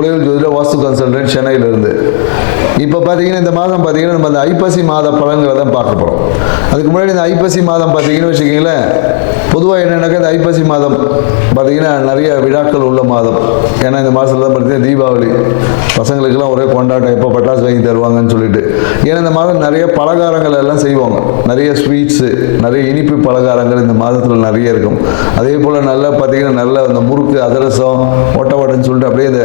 வேல் ஜோதிட வாஸ்து கன்சல்டன்ட் சென்னையிலிருந்து. இப்போ பார்த்தீங்கன்னா இந்த மாதம் பார்த்தீங்கன்னா நம்ம அந்த ஐப்பசி மாத பழங்களை தான் பார்க்க போகிறோம் அதுக்கு முன்னாடி இந்த ஐப்பசி மாதம் பார்த்தீங்கன்னு வச்சுக்கிங்களேன் பொதுவாக என்னென்னாக்கா இந்த ஐப்பசி மாதம் பார்த்தீங்கன்னா நிறைய விழாக்கள் உள்ள மாதம். ஏன்னா இந்த மாதத்தில் தான் பார்த்தீங்கன்னா தீபாவளி பசங்களுக்கெல்லாம் ஒரே கொண்டாட்டம் எப்போ பட்டாசு வாங்கி தருவாங்கன்னு சொல்லிட்டு. ஏன்னா இந்த மாதம் நிறைய பலகாரங்கள் எல்லாம் செய்வாங்க. நிறைய ஸ்வீட்ஸு நிறைய இனிப்பு பலகாரங்கள் இந்த மாதத்தில் நிறைய இருக்கும். அதே போல் நல்லா பார்த்தீங்கன்னா நல்ல அந்த முறுக்கு அதிரசம் ஓட்ட வடைன்னு சொல்லிட்டு அப்படியே இந்த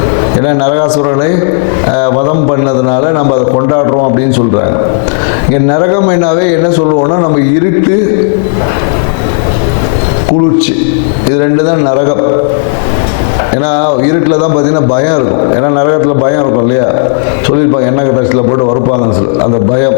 ஏன்னா நரகாசுரனை வதம் பண்ணதுனால நம்ம அதை கொண்டாடுறோம் அப்படின்னு சொல்கிறாங்க இங்கே நரகம் என்னாவே என்ன சொல்லுவோம்னா நம்ம இருட்டு குளிர்ச்சி. இது ரெண்டு தான் நரகம். ஏன்னா இருட்டில் தான் பார்த்தீங்கன்னா பயம் இருக்கும். ஏன்னா நரகத்தில் பயம் இருக்கும் இல்லையா? சொல்லியிருப்பாங்க என்ன டஸ்ட்டில் போட்டு வறுப்பாங்கன்னு சொல்லி. அந்த பயம்.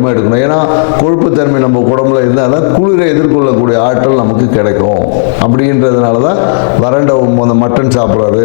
ஐட்டமாக எடுக்கணும். ஏன்னா கொழுப்புத்தன்மை நம்ம உடம்புல இருந்தால் தான் குளிரை எதிர்கொள்ளக்கூடிய ஆற்றல் நமக்கு கிடைக்கும். அப்படின்றதுனால தான் வறண்ட அந்த மட்டன் சாப்பிட்றாரு.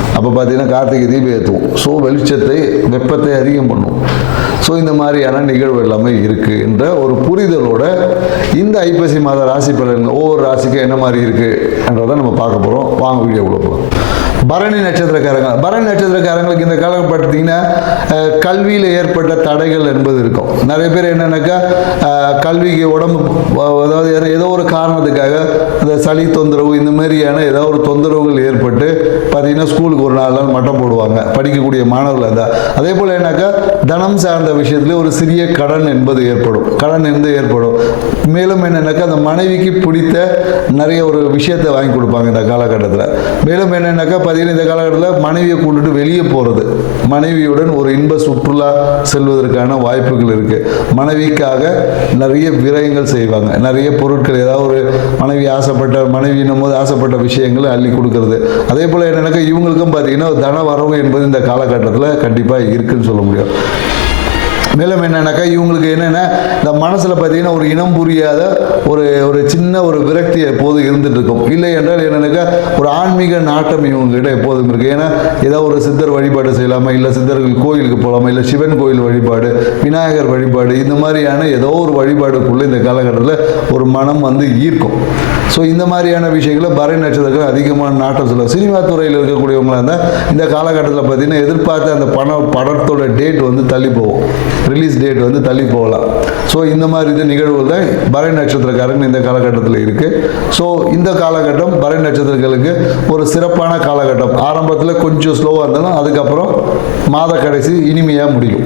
அப்போ பார்த்தீங்கன்னா கார்த்திகை தீபம் ஏற்றுவோம் ஸோ வெளிச்சத்தை வெப்பத்தை அதிகம் பண்ணும். ஸோ இந்த மாதிரியான நிகழ்வு எல்லாமே இருக்குது என்ற ஒரு புரிதலோட இந்த ஐப்பசி மாத ராசி பலன்கள் ஒவ்வொரு ராசிக்கும் என்ன மாதிரி இருக்குன்றதை நம்ம பார்க்க போகிறோம் வாங்க வீடியோ கொடுப்போம் பரணி நட்சத்திரக்காரங்க பரணி நட்சத்திரக்காரங்களுக்கு இந்த காலம் பார்த்தீங்கன்னா கல்வியில் ஏற்பட்ட தடைகள் என்பது இருக்கும். நிறைய பேர் என்னென்னாக்கா கல்விக்கு உடம்பு அதாவது ஏதோ- ஏதோ ஒரு காரணத்துக்காக இந்த சளி தொந்தரவு இந்த மாதிரியான ஏதோ ஒரு தொந்தரவுகள் ஏற்பட்டு பார்த்தீங்கன்னா ஸ்கூலுக்கு ஒரு நாலு நாள் மட்டம் போடுவாங்க. படிக்கக்கூடிய மாணவர்கள் அதான். அதே போல் என்னக்கா தனம் சார்ந்த விஷயத்துல ஒரு சிறிய கடன் என்பது ஏற்படும். கடன் என்பது ஏற்படும்? மேலும் என்னென்னாக்கா அந்த மனைவிக்கு பிடித்த நிறைய ஒரு விஷயத்தை வாங்கி கொடுப்பாங்க இந்த காலகட்டத்தில். மேலும் என்னென்னாக்கா பார்த்தீங்கன்னா இந்த காலகட்டத்தில் மனைவியை கூட்டுட்டு வெளியே போகிறது மனைவியுடன் ஒரு இன்ப சுற்றுலா செல்வதற்கான வாய்ப்புகள் இருக்குது மனைவிக்காக நிறைய விரயங்கள் செய்வாங்க. நிறைய பொருட்கள் ஏதாவது ஒரு மனைவி ஆசைப்பட்ட மனைவின்னும் போது ஆசைப்பட்ட விஷயங்களை அள்ளி கொடுக்கறது. அதே போல் என்னென்னாக்கா இவங்களுக்கும் பார்த்தீங்கன்னா தன வரவு என்பது இந்த காலகட்டத்தில் கண்டிப்பாக இருக்குன்னு சொல்ல முடியும். மேலும் என்னன்னாக்கா இவங்களுக்கு என்னென்னா இந்த மனசில் பார்த்தீங்கன்னா ஒரு இனம் புரியாத ஒரு ஒரு சின்ன ஒரு விரக்தி எப்போதும் இருந்துட்டு இருக்கும் இல்லை என்றால் என்னென்னாக்கா ஒரு ஆன்மீக நாட்டம் இவங்ககிட்ட எப்போதும் இருக்கு. ஏன்னா ஏதோ ஒரு சித்தர் வழிபாடு செய்யலாமா? இல்லை சித்தர்கள் கோயிலுக்கு போகலாமா? இல்லை சிவன் கோயில் வழிபாடு விநாயகர் வழிபாடு இந்த மாதிரியான ஏதோ ஒரு வழிபாடுக்குள்ளே இந்த காலகட்டத்தில் ஒரு மனம் வந்து ஈர்க்கும். ஸோ இந்த மாதிரியான விஷயங்களை பறை நட்சத்திரங்கள் அதிகமான நாட்டம் சொல்லுவாங்க. சினிமா துறையில் இருக்கக்கூடியவங்களாக இருந்தால் இந்த காலகட்டத்தில் பார்த்தீங்கன்னா எதிர்பார்த்த அந்த பணம் படத்தோட டேட் வந்து தள்ளி போகும். ரிலீஸ் டேட் வந்து தள்ளி போகலாம். ஸோ இந்த மாதிரி இது நிகழ்வுகள் தான் பறை நட்சத்திரக்காரங்க இந்த காலகட்டத்தில் இருக்குது ஸோ இந்த காலகட்டம் பறை நட்சத்திரங்களுக்கு ஒரு சிறப்பான காலகட்டம். ஆரம்பத்தில் கொஞ்சம் ஸ்லோவாக இருந்தாலும் அதுக்கப்புறம் மாத கடைசி இனிமையாக முடியும்.